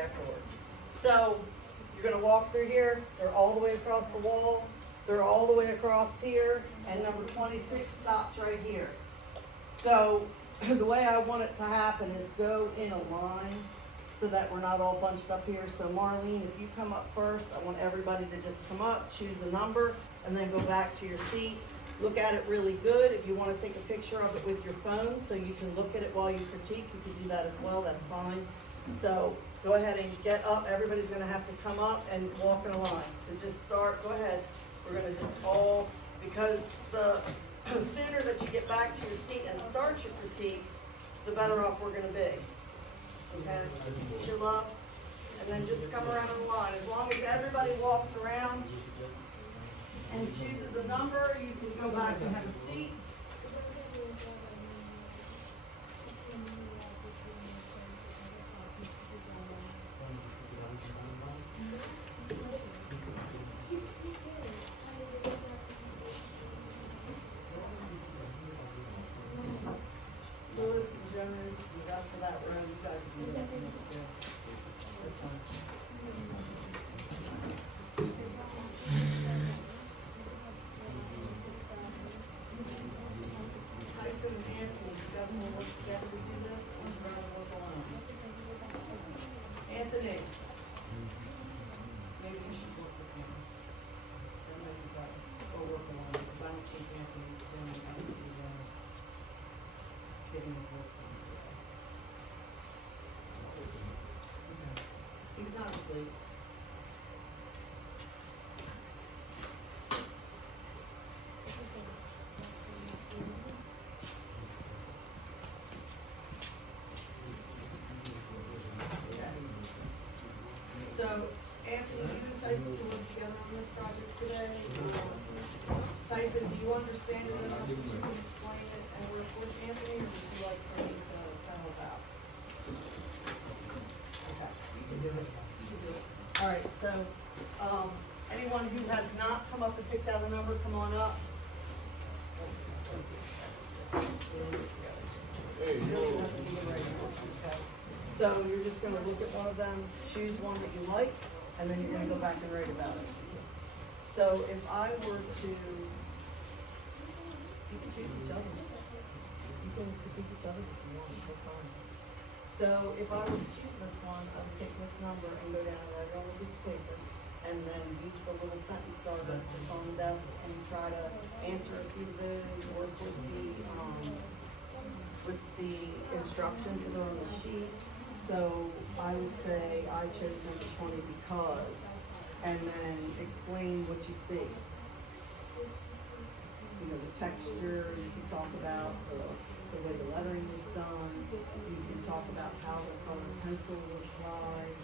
afterwards. So you're gonna walk through here, they're all the way across the wall, they're all the way across here, and number 26 stops right here. So the way I want it to happen is go in a line so that we're not all bunched up here. So Marlene, if you come up first, I want everybody to just come up, choose a number, and then go back to your seat. Look at it really good. If you want to take a picture of it with your phone so you can look at it while you critique, you can do that as well, that's fine. So go ahead and get up. Everybody's gonna have to come up and walk in a line. So just start, go ahead. We're gonna just all, because the sooner that you get back to your seat and start your critique, the better off we're gonna be. Okay? Chill up, and then just come around in the line. As long as everybody walks around and chooses a number, you can go back and have a seat. Louis and Jonas, the rest of that room, you guys can do that. Tyson and Anthony, you guys want to work together to do this, or would you rather work alone? Anthony, maybe you should work with him. Or maybe or work alone, because I don't think Anthony's doing anything getting his work done. Okay. He's not asleep. So, Anthony, you and Tyson can work together on this project today. Tyson, do you understand it enough that you can explain it and work with Anthony, or would you like for me to help out? Okay, you can do it. You can do it. All right, so, anyone who has not come up and picked out a number, come on up. So you're just gonna look at one of them, choose one that you like, and then you're gonna go back and write about it. So if I were to, you can choose each other. You can critique each other if you want, that's fine. So if I were to choose this one, I would take this number and go down and write it on a piece of paper, and then use the little sentence starter that's on the desk and try to answer a few of those, or with the instructions that are on the sheet. So I would say I chose number 20 because, and then explain what you see. You know, the texture, you can talk about the way the lettering was done, you can talk about how the colored pencil was applied.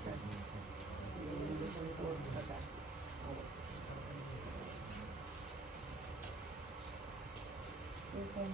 Okay. Okay. Okay.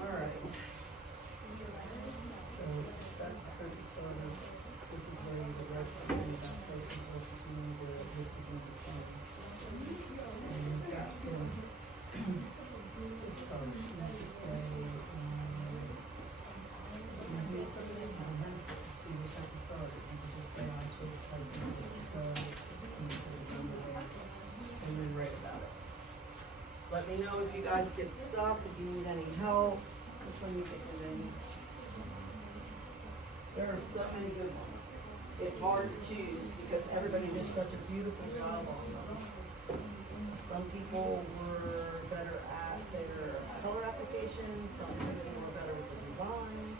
All right. So that's the sentence starter. This is where you write something about Tyson versus number. This is number 20. And you've got some stars. You could say, here's something how benefits be your second starter. You could just say I chose Tyson because, and then write about it. Let me know if you guys get stuck, if you need any help. This one you get your name. There are so many good ones. It's hard to choose because everybody did such a beautiful job on them. Some people were better at their color application, some people were better with the design,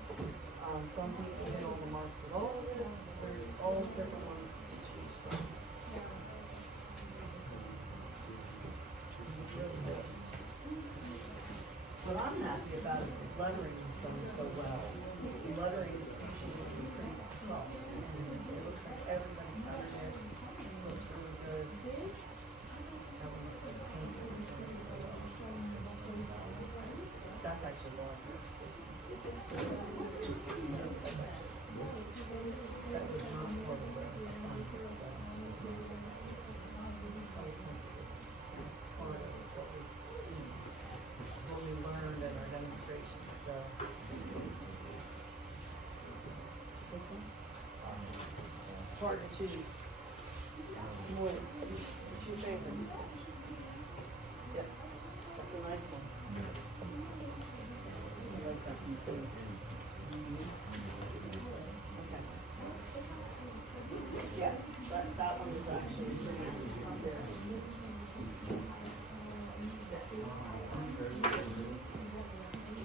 some people hit all the marks with all of it. There's all different ones to choose from. What I'm happy about is the lettering is done so well. The lettering is actually pretty tough. It looks like everybody signed it. It looks really good. That one looks like it's painted. That's actually larger. That was not hard to choose. Moist. What's your favorite? Yeah, that's a nice one. I like that one too. Okay. Yes, that one is actually pretty too.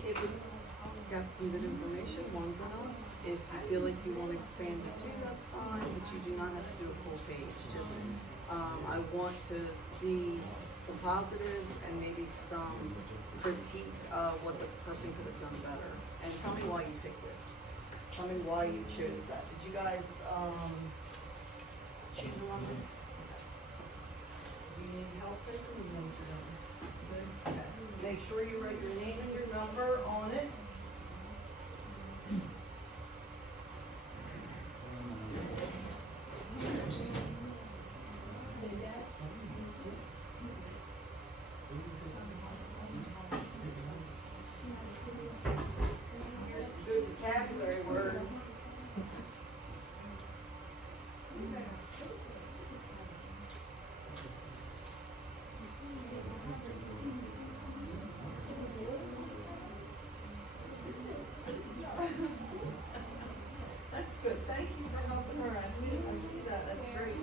If it's got some good information, one's enough. If you feel like you want to expand it too, that's fine, but you do not have to do a full page. Just, I want to see some positives and maybe some critique of what the person could have done better. And tell me why you picked it. Tell me why you chose that. Did you guys, choose the one? Do you need help, Kristen? You know what you're doing. Good? Okay. Make sure you write your name and your number on it. Here's some good vocabulary words. That's good. Thank you for helping her. I see that. That's great.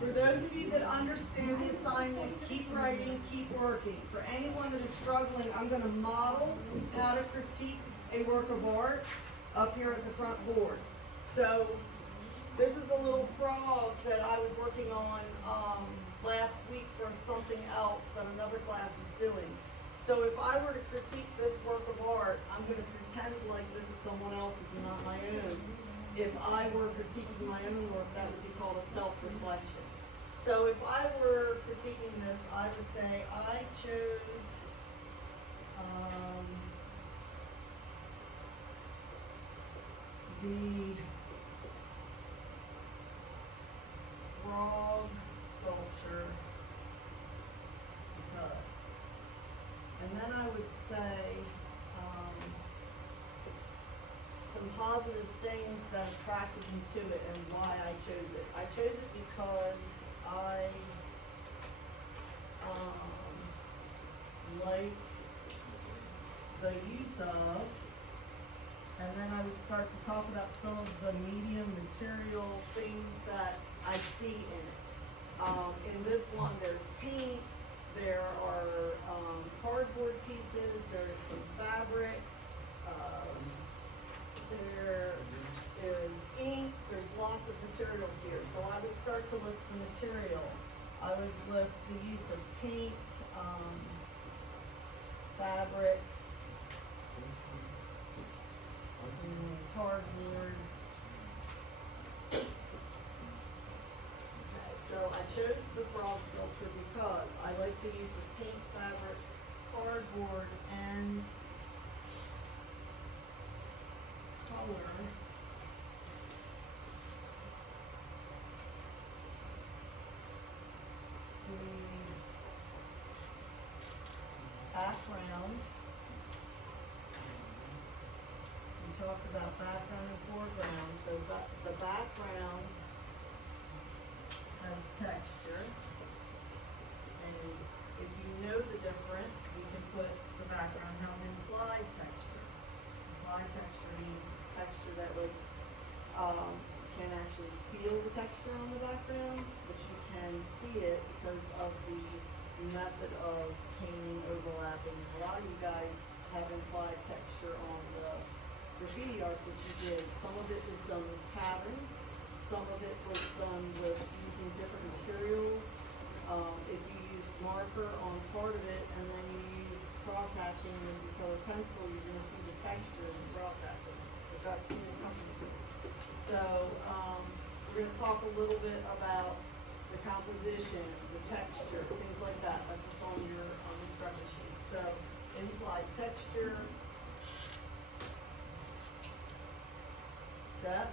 For those of you that understand the assignment, keep writing, keep working. For anyone that is struggling, I'm going to model how to critique a work of art up here at the front board. So this is a little frog that I was working on last week for something else that another class is doing. So if I were to critique this work of art, I'm going to pretend like this is someone else's and not my own. If I were critiquing my own work, that would be called a self-reflection. So if I were critiquing this, I would say I chose the frog sculpture because, and then I would say some positive things that attracted me to it and why I chose it. I chose it because I like the use of, and then I would start to talk about some of the medium material things that I see in it. In this one, there's paint, there are cardboard pieces, there's some fabric, there is ink, there's lots of material here. So I would start to list the material. I would list the use of paint, fabric, cardboard. Okay, so I chose the frog sculpture because I like the use of paint, fabric, cardboard, and color. The background. We talked about background and foreground. So the background has texture. And if you know the difference, we can put the background has implied texture. Implied texture means it's texture that was can actually feel the texture on the background, but you can see it because of the method of painting overlapping. A lot of you guys have implied texture on the graffiti art that you did. Some of it was done with patterns, some of it was done with using different materials. marker on part of it, and then you use cross hatching with your colored pencil, you're gonna see the texture of the cross hatching, which I've seen in companies. So, we're gonna talk a little bit about the composition, the texture, things like that. That's what's on your instruction sheet. So, implied texture, depth,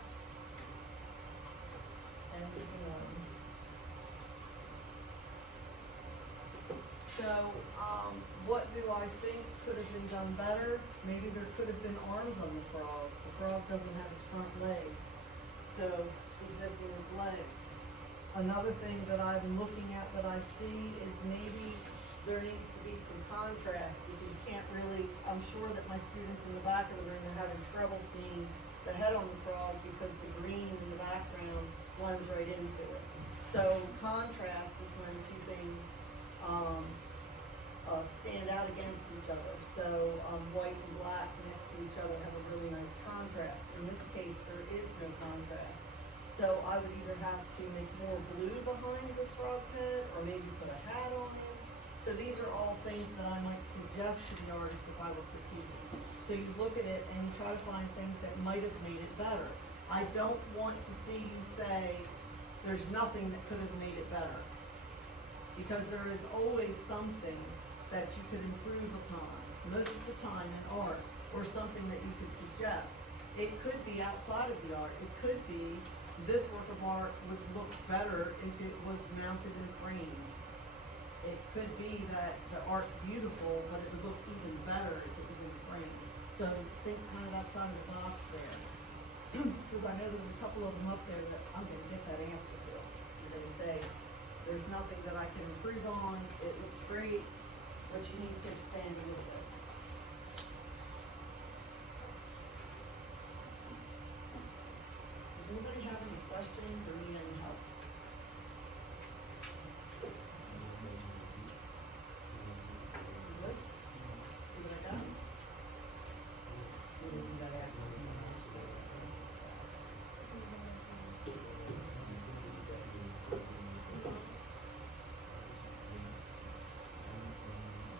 and form. So, what do I think could have been done better? Maybe there could have been arms on the frog. The frog doesn't have his front legs, so he's missing his legs. Another thing that I'm looking at that I see is maybe there needs to be some contrast, because you can't really, I'm sure that my students in the back of the room are having trouble seeing the head on the frog because the green in the background blends right into it. So contrast is when two things stand out against each other. So white and black next to each other have a really nice contrast. In this case, there is no contrast. So I would either have to make more blue behind this frog's head, or maybe put a hat on him. So these are all things that I might suggest to the artist if I were critiquing. So you look at it and you try to find things that might have made it better. I don't want to see you say, there's nothing that could have made it better. Because there is always something that you could improve upon, most of the time in art, or something that you could suggest. It could be outside of the art. It could be this work of art would look better if it was mounted and framed. It could be that the art's beautiful, but it would look even better if it was in frame. So think kind of outside the box there. Because I know there's a couple of them up there that I'm going to get that answer to. You're going to say, there's nothing that I can improve on, it looks great, but you need to expand a little bit. Does anybody have any questions or need any help? Good? See what I got? We'll do that after.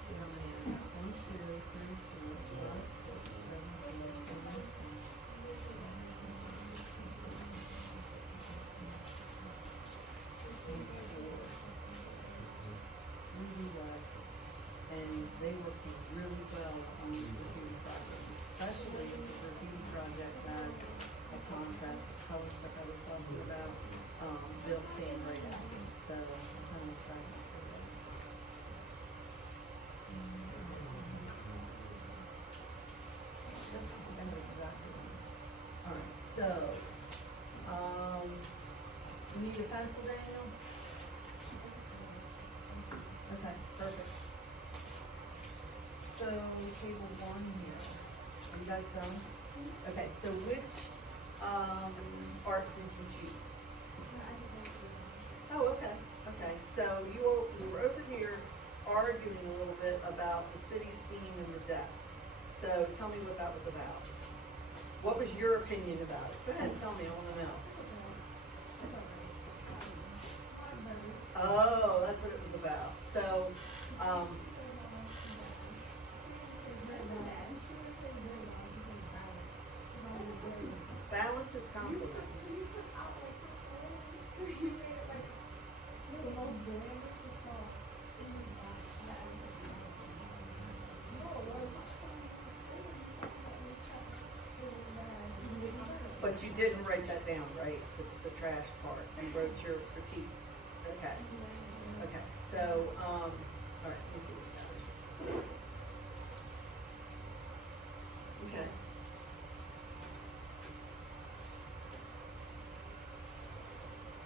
See how many I got. 1, 2, 3, 4, 5, 6, 7, 8, 9, 3D glasses, and they work really well on the graffiti project, especially if the graffiti project has a contrast of colors like I was talking about. They'll stand right out. So I'm kind of trying to figure that out. I know exactly. All right, so you need a pencil, Daniel? Okay, perfect. So, table 1 here. Are you guys done? Okay, so which art did you choose? Oh, okay, okay. So you were over here arguing a little bit about the city scene and the death. So tell me what that was about. What was your opinion about it? Go ahead and tell me, I want to know. Oh, that's what it was about. So, balance is compliment. But you didn't write that down, right? The trash part. You wrote your critique. Okay. Okay. So, all right. Let me see what you got. Okay.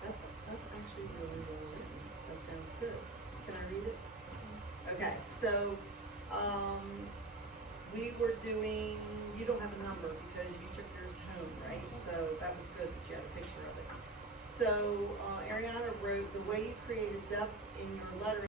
That's actually really well written. That sounds good. Can I read it? Okay. So, we were doing. You don't have a number because you took yours home, right? So that was good that you had a picture of it. So Ariana wrote, the way you created depth in your lettering